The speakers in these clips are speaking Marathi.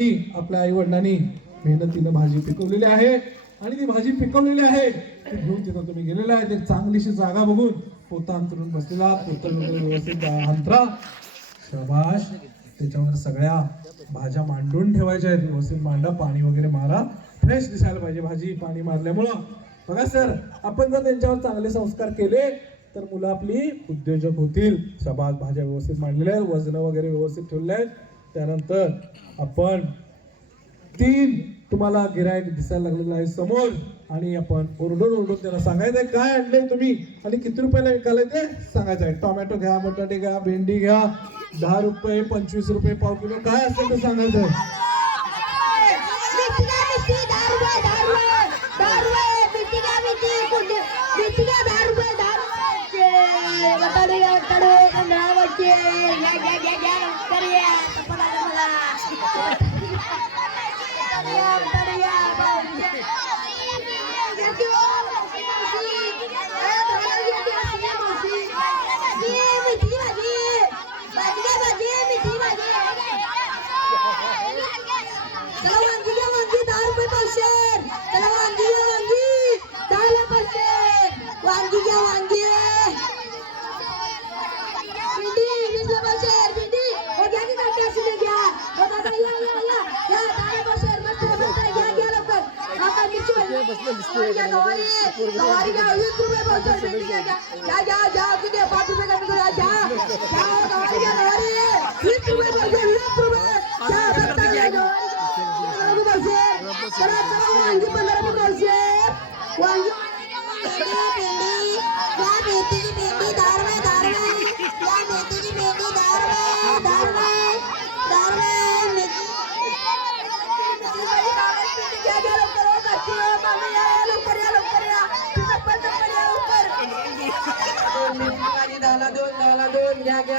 आपल्या आई वडिलांनी मेहनतीने भाजी पिकवलेली आहे आणि ती भाजी पिकवलेली आहे ती घेऊन तिथं तुम्ही गेलेला आहे. एक चांगलीशी जागा बघून पोता अंतरून बसलेला पोतं वगैरे व्यवस्थित अंतरा शाबाश. त्याच्यावर सगळ्या भाज्या मांडून ठेवायच्या आहेत. व्यवस्थित मांडा, पाणी वगैरे मारा, फ्रेश दिसायला पाहिजे भाजी पाणी मारल्यामुळं. बघा सर, आपण जर त्यांच्यावर चांगले संस्कार केले तर मुलं आपली उद्योजक होतील. शाबास, भाज्या व्यवस्थित मांडलेल्या आहेत, वजन वगैरे व्यवस्थित ठेवले आहेत. त्यानंतर आपण 3 तुम्हाला गिरायक दिसायला लागलेलं आहे समोर आणि आपण ओरडून त्यांना सांगायचंय काय आणलंय तुम्ही आणि किती रुपयाला विकायला ते सांगायचं आहे. टोमॅटो घ्या, बटाटे घ्या, भेंडी घ्या, 10 रुपये, 25 रुपये पाव किलो, काय असेल ते सांगायचं आहे.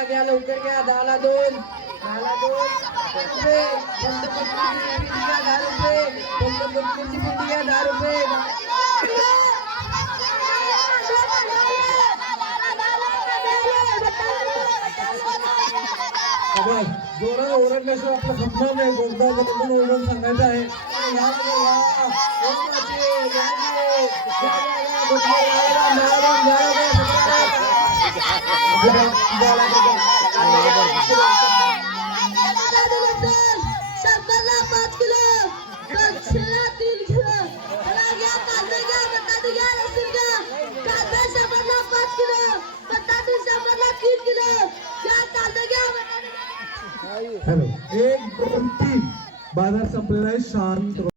घ्या लवकर घ्या. 10ला 2 रुपये. पंतप्रधानांची पेंडी घ्या 10 रुपये. जोरात ओरडल्याशिवाय आपलं संपणार नाही. जोरदार ओरडून सांगायचं आहे. हॅलो, 1 2 3 बाजार संपलेला आहे. शांत.